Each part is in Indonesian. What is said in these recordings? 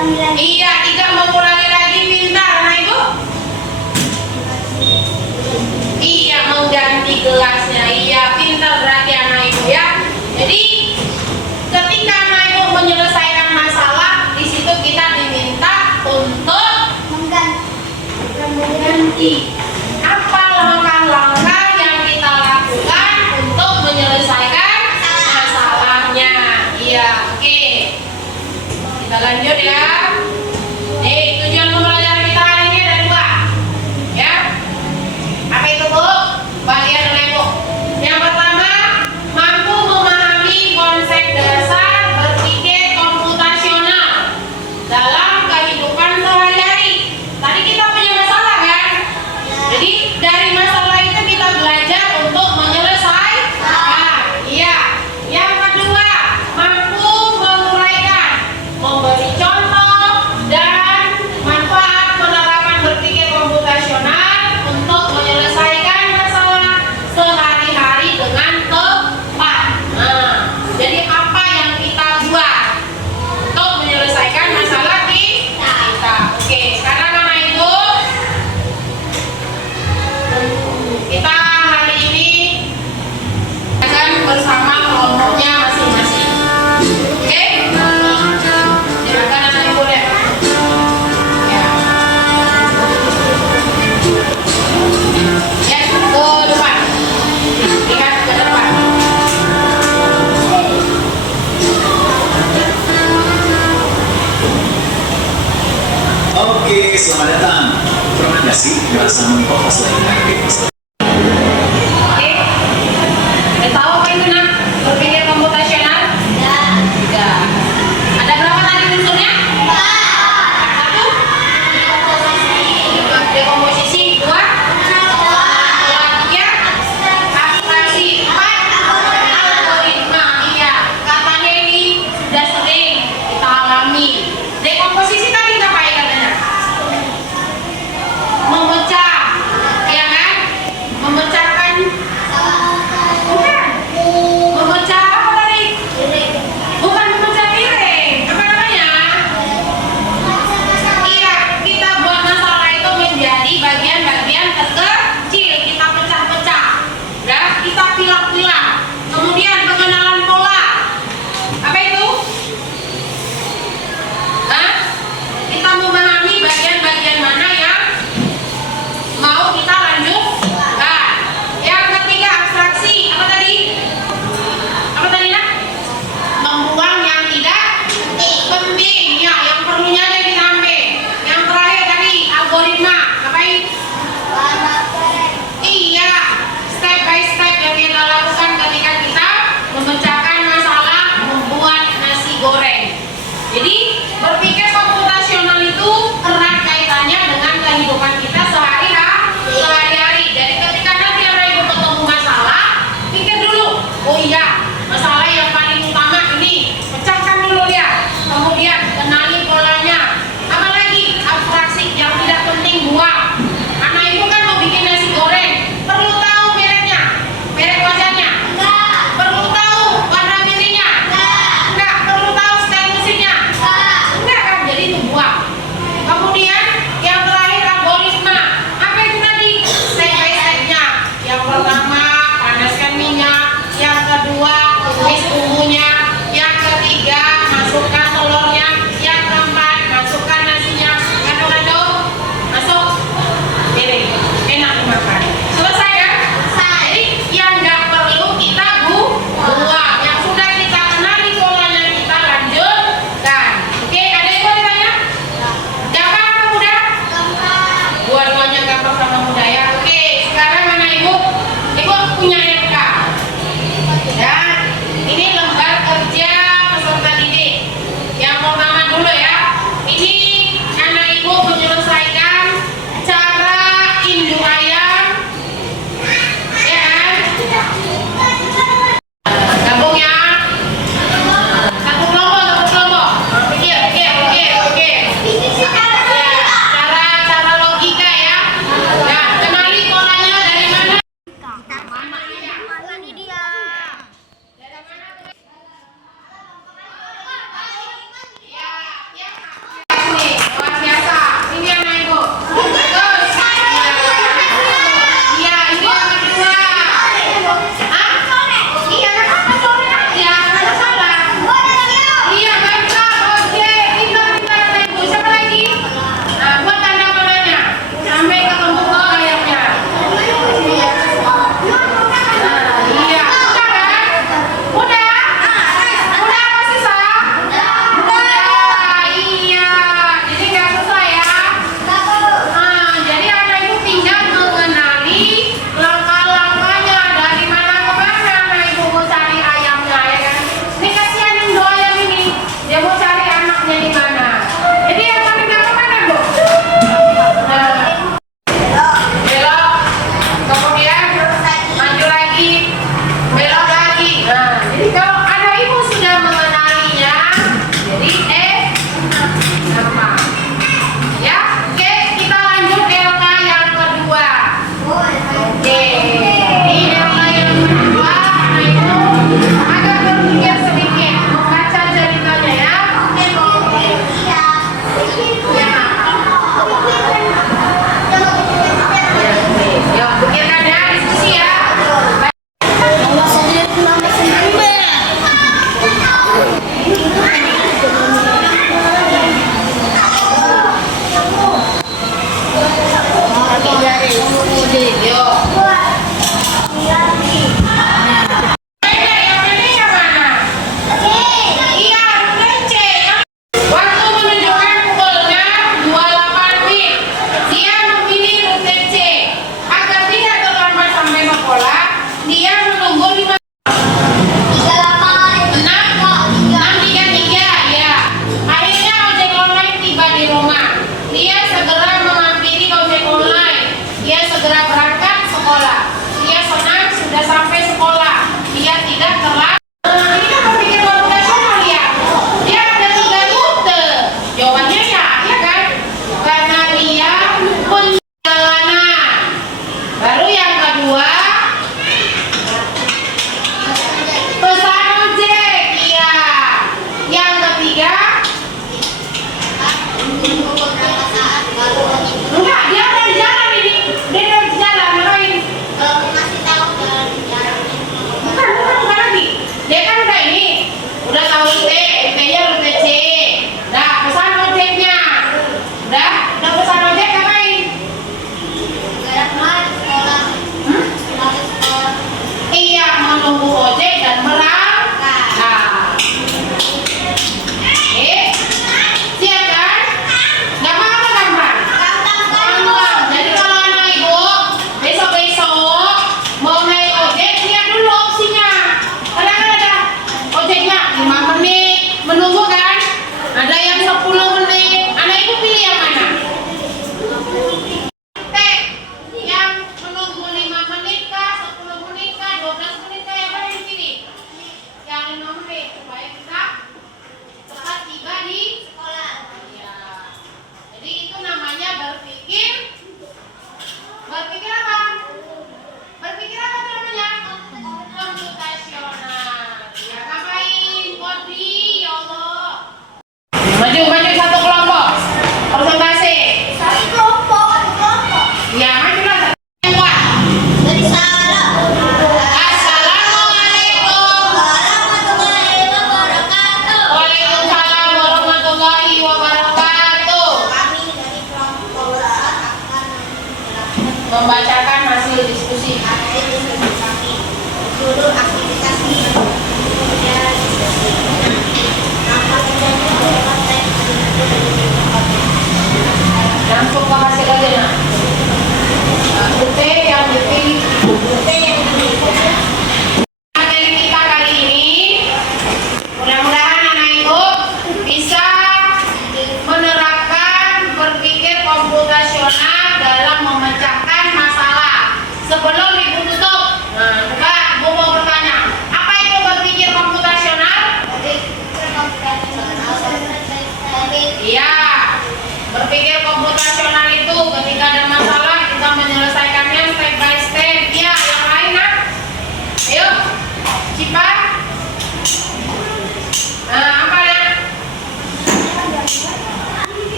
Iya, tidak mengulangi lagi, pintar anak ibu. Iya, mengganti gelasnya. Iya, pintar berarti anak ibu ya. Jadi ketika anak ibu menyelesaikan masalah, di situ kita diminta untuk mengganti. Apa langkah-langkah yang kita lakukan untuk menyelesaikan masalahnya? Iya, oke. Kita lanjut ya. Tujuan pembelajaran kita hari ini ada 2. Ya. Apa itu, Bu? Bagian oleh Bu. Yang pertama, mampu memahami konsep dasar berpikir komputasional dalam kehidupan sehari-hari. Tadi kita punya masalah kan? Jadi dari masalah itu kita belajar untuk menyelesaikan. Iya. Yang kedua, mampu menguraikan, memberi contoh dan manfaat penerapan berpikir komputasional untuk menyelesaikan masalah sehari-hari dengan tepat. Nah, jadi apa yang kita buat untuk menyelesaikan masalah kita? Oke, sekarang anak ibu, kita hari ini akan bersama kelompoknya masing-masing. Oke? Silakan anak ibu deh. Ya. Ya, ke depan. Lihat ke depan. Oke, selamat datang. Pernah nggak sih merasa mentok pas lagi ngadepin masalah? Oke. Udah tahu apa itu nak? Berpikir komputasional? Tidak. Ada berapa tadi unsurnya? 1. Dekomposisi. 2. 3. Abstraksi. 4. Algoritma. Iya. Katanya ini sudah sering kita alami. Dekomposisi tadi ngapain katanya? Memecah, ya kan? Memecahkan. Bukan. Memecah apa tadi? Bukan memecah piring. Apa namanya? Iya, kita buat masalah itu menjadi bagian-bagian terkecil. Kita pecah-pecah. Ya, kita pilah-pilah. Kemudian pengenalan pola. Apa itu? Hah? Kita memahami bagian-bagian mana yang mau kita lanjutkan. Yang ketiga, abstraksi. Apa tadi? Apa tadi nak? Membuang yang tidak penting. Ya, yang perlunya aja kita ambil. Yang terakhir tadi, algoritma. Ngapain? Iya, step by step yang kita lakukan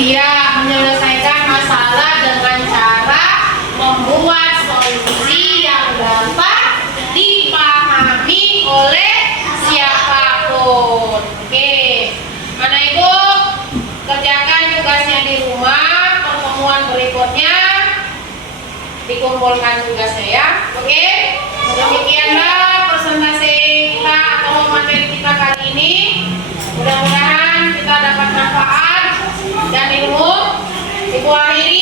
Iya, menyelesaikan masalah dengan cara membuat solusi yang dapat dipahami oleh siapapun. Oke, mana Ibu? Kerjakan tugasnya di rumah. Pertemuan berikutnya dikumpulkan tugasnya ya. Oke, demikianlah presentasi kita atau materi kita kali ini. Mudah-mudahan kita dapat manfaat dan ilmu. Ibu akhiri